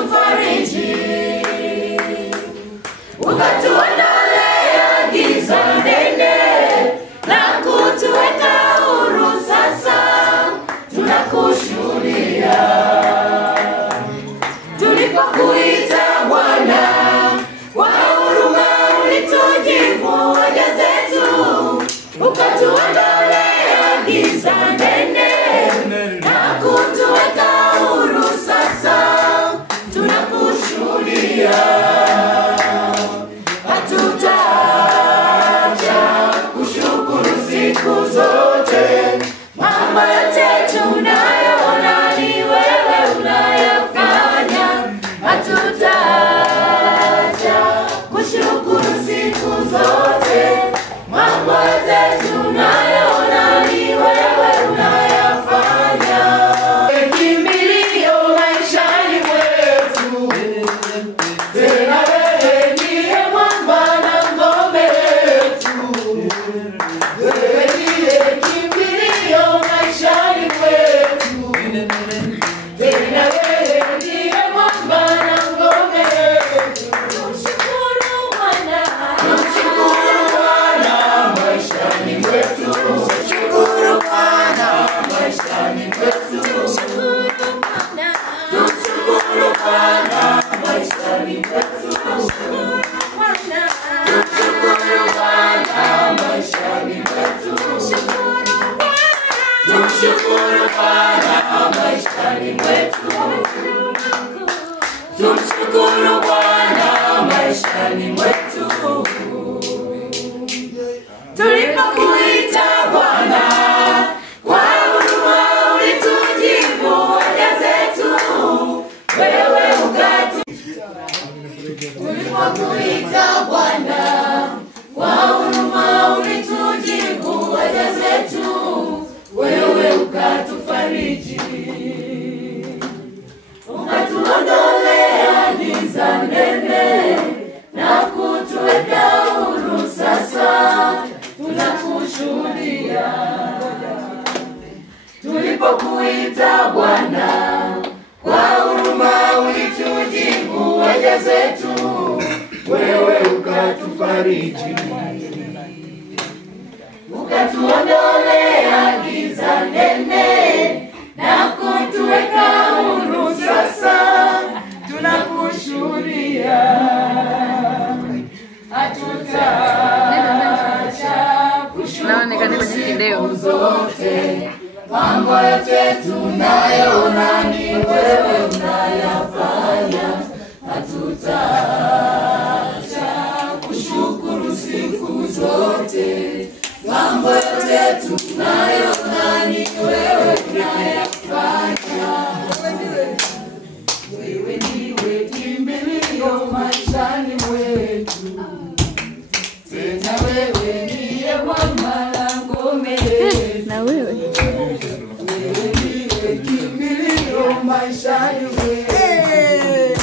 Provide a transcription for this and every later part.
ukatufariji, ukatuondolea giza nene na kutuweka huru. Sasa tunakushuhudia, tulipokuita Bwana kwa huruma ulitujibu haja zetu, ukatuondolea giza nene na kutuweka huru. Sasa tunakushuhudia, hatutaacha kushukuru siku zote. Mambo yote tunayoona ni wewe unayafanya, hatutaacha kushukuru siku zote. Mambo yote tunayoona ni wewe unayafanya. Kimbilio maishani mwetu, tena wewe ndiye mwamba na ngome yetu. Wewe ndiye kimbilio maishani mwetu, tena wewe ndiye mwamba na ngome yetu. Tumshukuru Bwana, tumshukuru Bwana maishani mwetu. Tumshukuru Bwana maishani mwetu. Tumshukuru Bwana maishani mwetu. Tumshukuru Bwana maishani mwetu. Tumshukuru Bwana maishani mwetu. Tumshukuru Bwana maishani mwetu. Tulipokuita Bwana kwa huruma ulitujibu haja zetu, wewe tulipokuita Bwana kwa huruma ulitujibu haja zetu, wewe ukatufariji, ukatuondolea giza nene na kutuweka huru. Sasa tunakushuhudia, tulipokuita Bwana kwa huruma ulitujibu haja zetu, wewe ukatufariji, ukatuondolea giza nene na kutuweka huru. Sasa tunakushuhudia, hatutaacha kushukuru siku zote. Mambo yote tunayoona ni wewe unayafanya, hatutaacha kushukuru siku zote. Mambo yote tunayoona ni wewe unayafanya. Wewe ndiwe kimbilio maishani mwetu, tena wewe ndiye mwamba na ngome yetu. Na wewe ndiwe kimbilio maishani mwetu,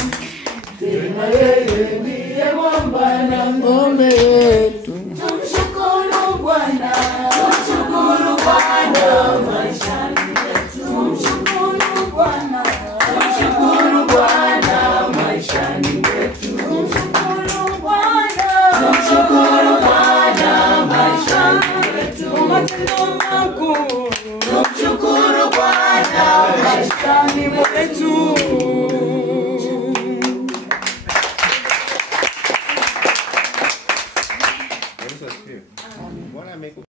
tena wewe ndiye mwamba na ngome yetu. Tumshukuru Bwana, tumshukuru Bwana maishani mwetu. Tumshukuru Bwana, tumshukuru Bwana maishani mwetu. Tumshukuru Bwana, tumshukuru Bwana maishani mwetu. Matendo makuu, tumshukuru Bwana maishani mwetu.